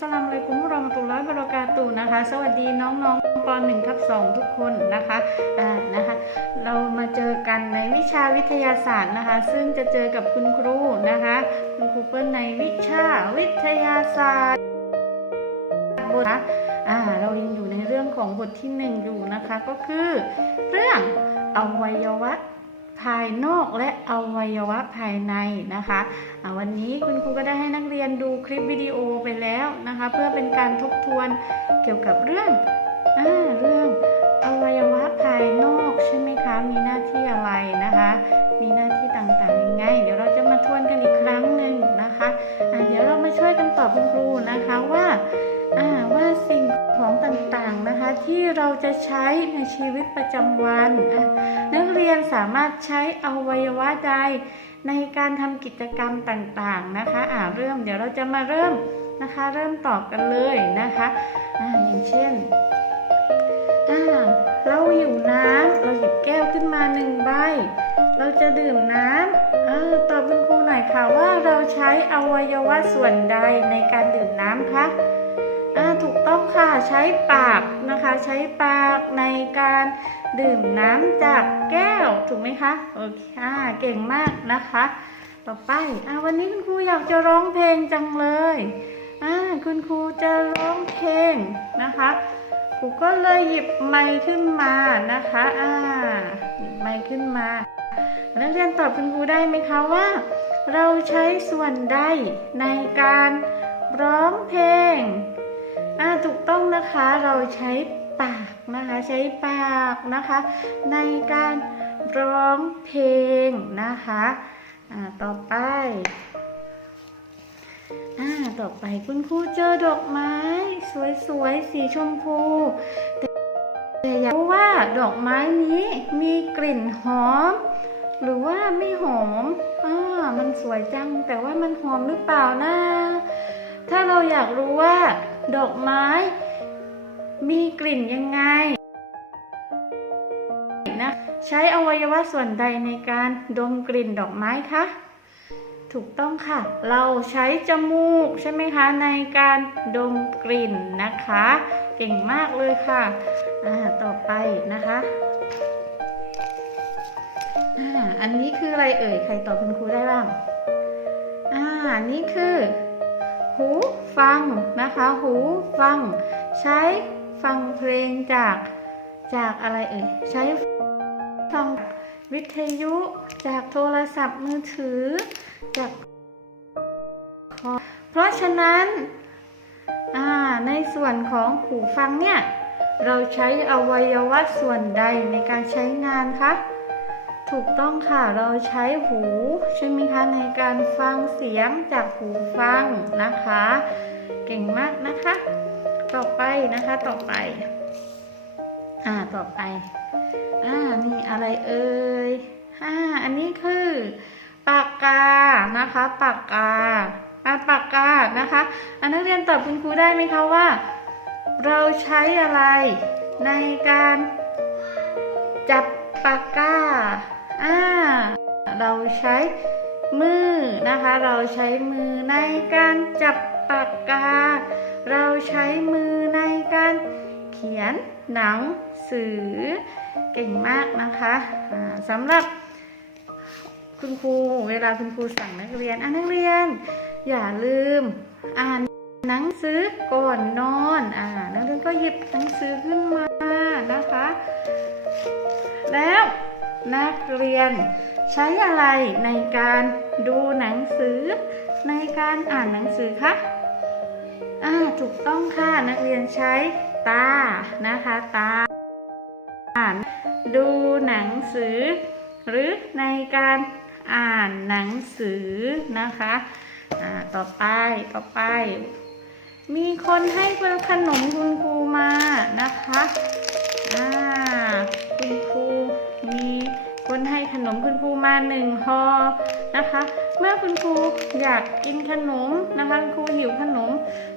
สลามอะลัยกุมเรามตุลลบรากาตุฮ์นะคะ สวัสดีน้องๆป .1 ทับ2ทุกคนนะคะอ่านะคะ เรามาเจอกันในวิชาวิทยาศาสตร์นะคะ ซึ่งจะเจอกับคุณครูนะคะ คุณครูเปิ้ลในวิชาวิทยาศาสตร์บทนะอ่าเรายังอยู่ในเรื่องของบทที่หนึ่งอยู่นะคะ ก็คือ เรื่องอวัยวะ ภายนอกและอวัยวะภายในนะคะวันนี้คุณครูก็ได้ให้นักเรียนดูคลิปวิดีโอไปแล้วนะคะ เพื่อเป็นการทบทวนเกี่ยวกับเรื่องอเรื่องอวัยวะภายนอกใช่ไหมคะมีหน้าที่อะไรนะคะ มีหน้าที่ต่างๆยังไง เดี๋ยวเราจะมาทวนกันอีกครั้งหนึ่งนะคะอ่าเดี๋ยวเรามาช่วยกันตอบคุณครูนะคะว่าว่าสิ่งของต่างๆนะคะที่เราจะใช้ในชีวิตประจำวันนั รียนสามารถใช้อวัยวะใดในการทำกิจกรรมต่างๆนะคะ อ่าเริ่ม เดี๋ยวเราจะมาเริ่มนะคะ เริ่มต่อกันเลยนะคะอ่าอย่างเช่นอ่าเราหิวน้ำเราหยิบแก้วขึ้นมาหนึ่งใบ เราจะดื่มน้ำอ่าตอบคุณครูหน่อยค่ะว่าเราใช้อวัยวะส่วนใดในการดื่มน้ำคะ ถูกต้องค่ะใช้ปากนะคะ ใช้ปากในการดื่มน้ำจากแก้วถูกไหมคะโอเคอ่าเก่งมากนะคะ ต่อไปอวันนี้คุณครูอยากจะร้องเพลงจังเลยคุณครูจะร้องเพลงนะคะครูก็เลยหยิบไมค์ขึ้นมานะคะอ่าหยิบไมค์ขึ้นมานักเรียนตอบคุณครูได้ไหมคะว่า เราใช้ส่วนใดในการร้องเพลง อ่าถูกต้องนะคะเราใช้ปากนะคะใช้ปากนะคะ ในการร้องเพลงนะคะอ่าต่อไปอ่าต่อไปคุณครูเจอดอกไม้ สวยๆ สีชมพู แต่อยากรู้ว่าดอกไม้นี้มีกลิ่นหอม หรือว่าไม่หอมอ่ามันสวยจังแต่ว่ามันหอมหรือเปล่านะ ถ้าเราอยากรู้ว่า ดอกไม้ มีกลิ่นยังไงนะใช้อวัยวะส่วนใดในการดมกลิ่นดอกไม้คะถูกต้องค่ะ เราใช้จมูกใช่ไหมคะ ในการดมกลิ่นนะคะ เก่งมากเลยค่ะต่อไปนะคะอันนี้คืออะไรเอ่ย ใครตอบคุณครูได้บ้าง อ่า นี่คือ หูฟังนะคะ หูฟัง ใช้ฟังเพลงจากจากอะไรเอ่ยใช้ฟังวิทยุจากโทรศัพท์มือถือจากเพราะฉะนั้นในส่วนของหูฟังเนี่ย เราใช้อวัยวะส่วนใดในการใช้งานคะ ถูกต้องค่ะ เราใช้หูใช่ไหมคะในการฟังเสียงจากหูฟังนะคะ เก่งมากนะคะ ต่อไปนะคะต่อไป อ่าต่อไป อ่านี่อะไรเอ่ยอ่าอันนี้คือปากกานะคะปากกาอ่าปากกานะคะอันนักเรียนตอบคุณครูได้ไหมคะว่า เราใช้อะไรในการจับปากกา อ่าเราใช้มือนะคะ เราใช้มือในการจับปากกา เราใช้มือในการเขียนหนังสือเก่งมากนะคะสำหรับคุณครูเวลาคุณครูสั่งนักเรียนอะนักเรียน อย่าลืมอ่านหนังสือก่อนนอนอ่านักเรียนก็หยิบหนังสือขึ้นมานะคะ แล้ว นักเรียน ใช้อะไรในการดูหนังสือ ในการอ่านหนังสือคะอ่าถูกต้องค่ะนักเรียนใช้ตานะคะตาอ่านดูหนังสือ หรือในการอ่านหนังสือนะคะอ่าต่อไปต่อไป มีคนให้ขนมคุณครูมานะคะอ่าคุณครู คนให้ขนมคุณครูมาหนึ่งห่อนะคะ เมื่อคุณครูอยากกินขนมนะคะคุณครูหิวขนม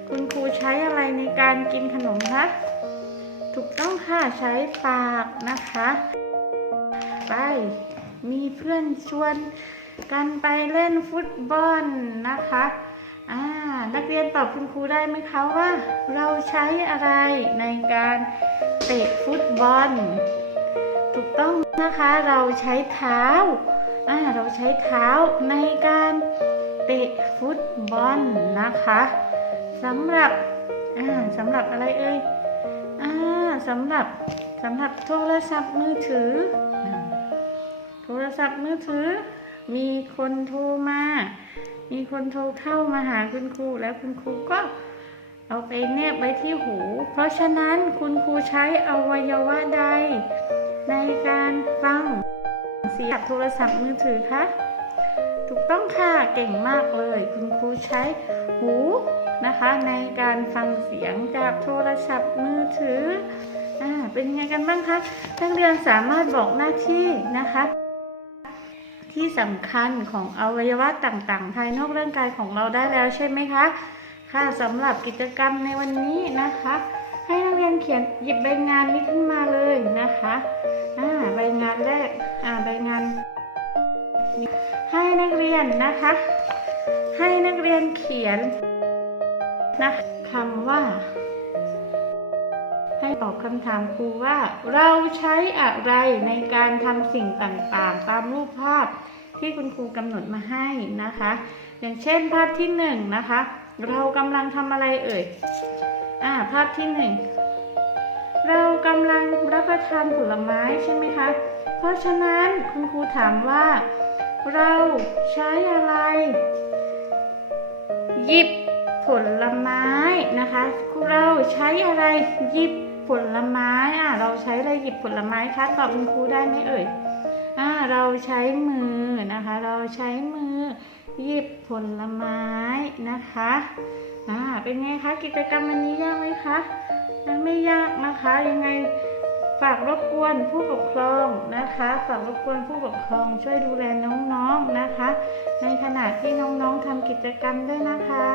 คุณครูใช้อะไรในการกินขนมคะถูกต้องค่ะใช้ปากนะคะ ไป มีเพื่อนชวนกันไปเล่นฟุตบอลนะคะอ่านักเรียนตอบคุณครูได้ไหมคะว่า เราใช้อะไรในการเตะฟุตบอล ถูกต้องนะคะเราใช้เท้าเราใช้เท้าในการเตะฟุตบอลนะคะสำหรับสำหรับอะไรเอ่ยอสำหรับสำหรับโทรศัพท์มือถือ โทรศัพท์มือถือ มีคนโทรมา มีคนโทรเข้ามาหาคุณครูแล้วคุณครูก็เอาไปแนบไว้ที่หู เพราะฉะนั้นคุณครูใช้อวัยวะใด ในการฟังเสียงโทรศัพท์มือถือคะถูกต้องค่ะเก่งมากเลย คุณครูใช้หูนะคะ ในการฟังเสียงจากโทรศัพท์มือถืออ่าเป็นยังไงกันบ้างคะนักเรียนสามารถบอกหน้าที่นะคะที่สำคัญของอวัยวะต่างๆ ภายนอกร่างกายของเราได้แล้วใช่ไหมคะ ค่ะสำหรับกิจกรรมในวันนี้นะคะ ให้นักเรียนเขียนหยิบใบงานนี้ขึ้นมาเลยนะคะ อ่าใบงานแรกอ่าใบงาน ให้นักเรียนนะคะ ให้นักเรียนเขียนนะคำว่า ให้ตอบคำถามครูว่า เราใช้อะไรในการทำสิ่งต่างๆ ตามรูปภาพที่คุณครูกำหนดมาให้นะคะ อย่างเช่นภาพที่หนึ่งนะคะ เรากำลังทำอะไรเอ่ยอ่าภาพที่หนึ่ง เรากำลังรับประทานผลไม้ใช่ไหมคะ เพราะฉะนั้นคุณครูถามว่า เราใช้อะไร หยิบผลไม้นะคะเราใช้อะไรหยิบผลไม้อะเราใช้อะไรหยิบผลไม้คะตอบคุณครูได้ไหมเอ่ยอ่าเราใช้มือนะคะ เราใช้มือหยิบผลไม้นะคะอ่าเป็นไงคะกิจกรรมวันนี้ยากไหมคะ อ่าไม่ยากนะคะ ยังไงฝากรบกวนผู้ปกครองนะคะ ฝากรบกวนผู้ปกครองช่วยดูแลน้องๆนะคะ ในขณะที่น้องๆทำกิจกรรมด้วยนะคะ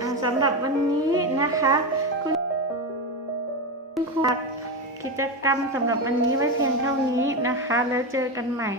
อ่าสำหรับวันนี้นะคะ คุณครูกกิจกรรมสำหรับวันนี้ไว้เพียงเท่านี้นะคะ แล้วเจอกันใหม่